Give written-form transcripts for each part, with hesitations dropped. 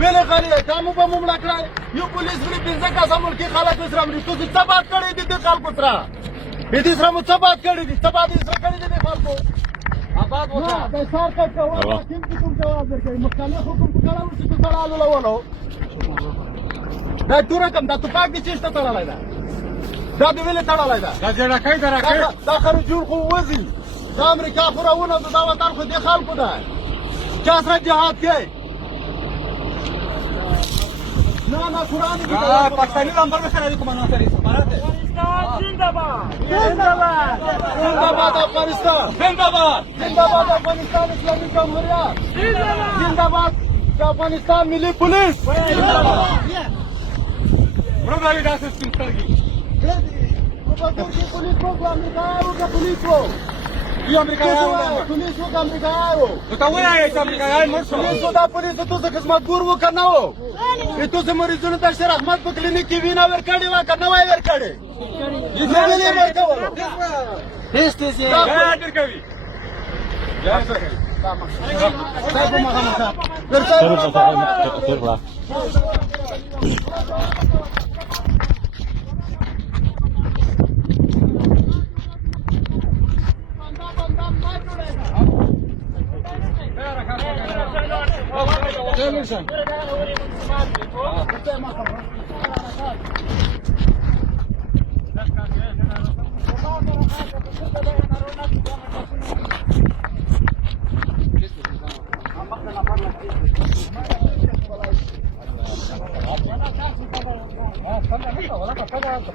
ویلې غلې دا مو به مو مړه کړی یو پولیس مړي پنځه کسه ملکي خلک سره مړي تاسو څه بات کړی دي دې خلکو سره دې سره مو څه بات کړی دي څه بات یې سره کړی دي دې خلکو آباد وکړه د سار کټ کوه حاکم چې کوم جواب درکوي مخکنه حکم په کړه چې څه سره اړولو دا ټول رقم دا توپاک دي چېرته تړلی ده دا دې ولې تړلی ده دا جړکۍ ده راکټ دا خرجول خو وځي دا امریکا خو راونه دا وطن خو دې خلکو ده چا سره جهاد کوي نه قرآن کی پاکستانی نمبر میں خرابی کمانا سر जिंदाबाद अफगानिस्तान जिंदाबाद अफगानिस्तान इस्लामी जमहूरियत जिंदाबाद अफगानिस्तान मिली पुलिस पुलिस को अमेरिका पुलिस को ये अमेरिका पुलिस को अमेरिका आयो बताओ यार ये अमेरिका यार मत पुलिस को पुलिस तो से खिदमत गुरु करना हो ये तो से मरीजों ने शेर अहमद को क्लिनिक की वीना वर काढी वा करना वा वर काढे ये ले बैठे बोलो दिस दिस या कर कभी या सर साहब मोहम्मद साहब फिर साहब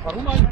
Faruma